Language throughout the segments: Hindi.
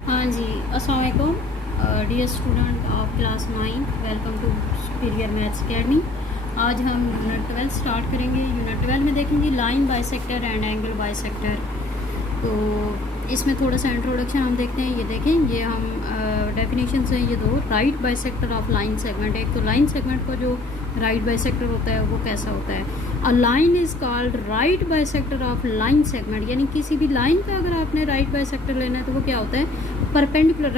हाँ जी, अस्सलाम वालेकुम dear student of class 9, welcome to superior maths academy. आज हम यूनिट 12 स्टार्ट करेंगे। यूनिट 12 में देखेंगे line bisector and angle bisector. तो इसमें थोड़ा सा इंट्रोडक्शन हम देखते हैं। ये देखें, ये हम डेफिनेशन से ये दो right bisector of line segment. एक तो लाइन सेगमेंट का जो राइट बाइसेक्टर होता है वो कैसा होता है। A line is called right bisector of line segment, यानी किसी भी लाइन का अगर आपने राइट बाइसेक्टर लेना है तो वो क्या होता है, परपेंडिकुलर।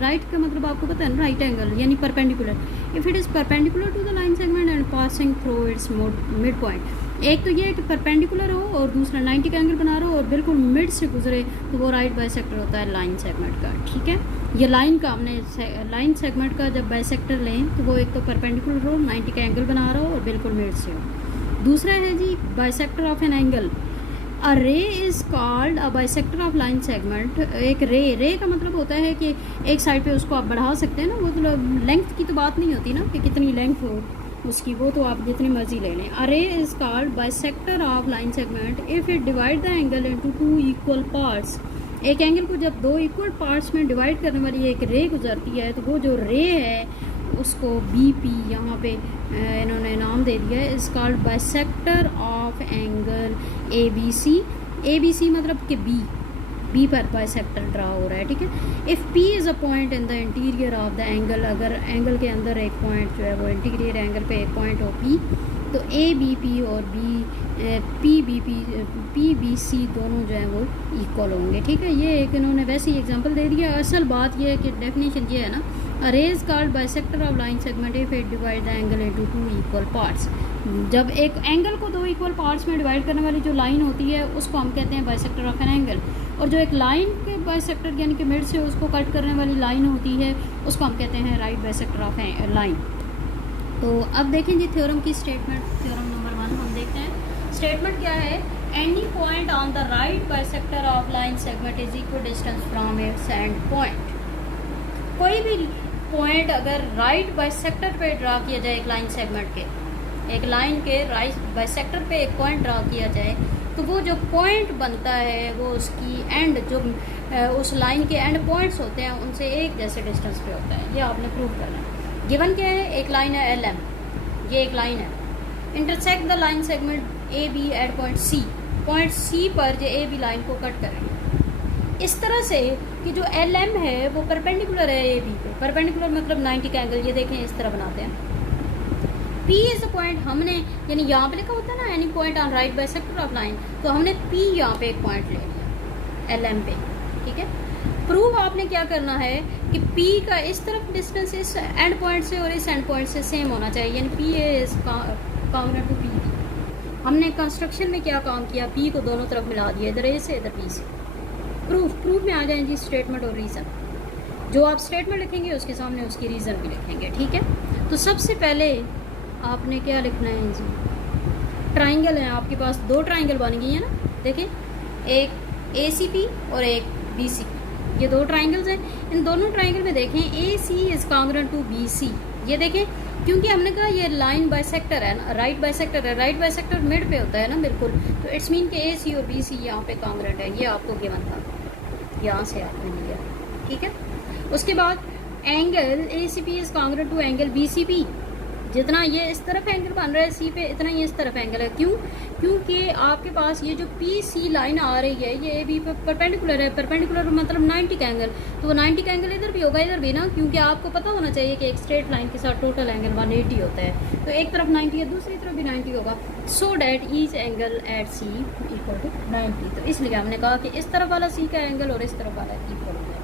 राइट का मतलब आपको पता है ना, राइट एंगल यानी perpendicular. If it is perpendicular to the line segment and passing through its mid point. एक तो ये है कि परपेंडिकुलर हो और दूसरा 90 का एंगल बना रहा हो और बिल्कुल मिड से गुजरे, तो वो राइट बाइसेक्टर होता है लाइन सेगमेंट का। ठीक है, ये लाइन का हमने लाइन सेगमेंट का जब बाइसेक्टर लें तो वो एक तो परपेंडिकुलर हो, 90 का एंगल बना रहा हो और बिल्कुल मिड से हो। दूसरा है जी bisector of an angle. A ray is called a bisector of line segment. एक रे का मतलब होता है कि एक साइड पे उसको आप बढ़ा सकते हैं ना, वो तो लेंथ की तो बात नहीं होती ना कि कितनी लेंथ हो उसकी, वो तो आप जितनी मर्जी ले लें। A ray is called bisector of line segment if it divide the angle into two equal parts. एक एंगल को जब दो इक्वल पार्ट्स में डिवाइड करने वाली एक रे गुजरती है तो वो जो रे है उसको बी पी यहाँ पे इन्होंने नाम दे दिया है, is called bisector of angle A B C मतलब कि बी पर बाइसेक्टर ड्रा हो रहा है। ठीक है, if P is a point in the interior of the angle, अगर एंगल के अंदर एक पॉइंट जो है वो इंटीरियर एंगल पे एक पॉइंट हो पी, तो ए बी पी और पी बी सी दोनों जो है वो इक्वल होंगे। ठीक है, ये एक इन्होंने वैसे ही एग्जांपल दे दिया। असल बात ये है कि डेफिनेशन ये है ना, a ray is called bisector of line segment if it divide the angle into two equal parts. जब एक एंगल को दो इक्वल पार्ट्स में डिवाइड करने वाली जो लाइन होती है उसको हम कहते हैं बाइसेक्टर ऑफ एन एंगल, और जो एक लाइन के बाइसेक्टर यानी कि मिड से उसको कट करने वाली लाइन होती है उसको हम कहते हैं राइट बाइसेक्टर ऑफ लाइन। तो अब देखें जी थ्योरम की स्टेटमेंट, थ्योरम नंबर 1 हम देखते हैं। स्टेटमेंट क्या है, any point on the right bisector of line segment is equal distance from its and point. कोई भी पॉइंट अगर राइट बाइसेक्टर पे ड्रा किया जाए एक लाइन सेगमेंट के, एक लाइन के राइट बाइसेक्टर पे एक पॉइंट ड्रा किया जाए तो वो जो पॉइंट बनता है वो उसकी एंड जो उस लाइन के एंड पॉइंट्स होते हैं उनसे एक जैसे डिस्टेंस पे होता है। ये आपने प्रूव करना है। गिवन क्या है, एक लाइन है एल एम, ये एक लाइन है, intersect the line segment A B at point C पर जो ए बी लाइन को कट करेंगे इस तरह से कि जो एल एम है वो परपेंडिकुलर है ए बी पे। परपेंडिकुलर मतलब 90 का एंगल, ये देखें इस तरह बनाते हैं। पी इज अ पॉइंट, हमने यानी यहाँ पे लिखा होता है ना any point on right bisector of line, तो हमने पी यहाँ पे एक पॉइंट ले लिया एल एम पे। ठीक है, प्रूव आपने क्या करना है कि P का इस तरफ डिस्टेंस इस एंड पॉइंट से और इस एंड पॉइंट से सेम होना चाहिए, यानी P is counter to P। हमने कंस्ट्रक्शन में क्या काम किया, P को दोनों तरफ मिला दिया, इधर A से इधर B से। प्रूफ में आ जाए जी स्टेटमेंट और रीज़न। जो आप स्टेटमेंट लिखेंगे उसके सामने उसकी रीज़न भी लिखेंगे। ठीक है, तो सबसे पहले आपने क्या लिखना है जी, ट्राइंगल है आपके पास, दो ट्राइंगल बन गई है ना, देखें एक ACP और एक BCP, ये दो ट्राइंगल्स हैं। इन दोनों ट्राइंगल में देखें AC is congruent to BC। ये देखें क्योंकि हमने कहा ये लाइन बाइसेक्टर है ना, राइट बाइसेक्टर है, राइट बाइसेक्टर मिड पे होता है ना बिल्कुल, तो इट्स मीन कि AC और BC यहाँ पे कांग्रुएंट है। ये आपको गिवन था, यहाँ से आपने लिया। ठीक है, उसके बाद angle ACP is congruent to angle BCP। जितना ये इस तरफ एंगल बन रहा है सी पे, इतना ये इस तरफ एंगल है। क्यों? क्योंकि आपके पास ये जो PC लाइन आ रही है ये ए बी पे परपेंडिकुलर है। परपेंडिकुलर मतलब 90 का एंगल, तो वो 90 का एंगल इधर भी होगा इधर भी ना, क्योंकि आपको पता होना चाहिए कि एक स्ट्रेट लाइन के साथ टोटल एंगल 180 होता है, तो एक तरफ 90 है दूसरी तरफ भी 90 होगा, so that each angle at C equal to 90। तो इसलिए हमने कहा कि इस तरफ वाला C का एंगल और इस तरफ वाला इक्वल हो जाए।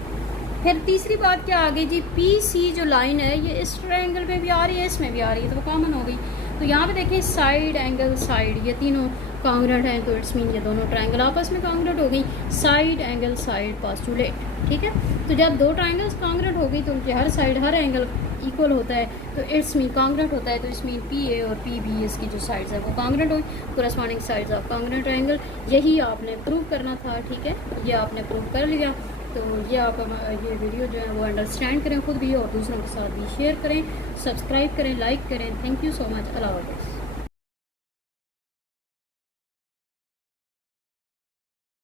फिर तीसरी बात क्या आ गई जी, PC जो लाइन है ये इस ट्रायंगल में भी आ रही है, इसमें भी आ रही है, तो वो कॉमन हो गई। तो यहाँ पे देखें साइड एंगल साइड, ये तीनों कांग्रुएंट हैं, तो इट्स मीन ये दोनों ट्रायंगल आपस में कांग्रुएंट हो गई। Side angle side postulate. ठीक है, तो जब दो ट्रायंगल्स कांग्रुएंट हो गई तो उनके हर साइड हर एंगल इक्वल होता है, तो इट्स मीन कांग्रुएंट होता है, तो इट्स मीन PA और PB इसकी जो साइड्स है वो कांग्रुएंट हो, corresponding sides of congruent triangle. यही आपने प्रूव करना था। ठीक है, ये आपने प्रूव कर लिया। तो ये आप ये वीडियो जो है वो अंडरस्टैंड करें खुद भी और दूसरों के साथ भी शेयर करें, सब्सक्राइब करें, लाइक करें। Thank you so much. अल्लाह हाफ़िज़।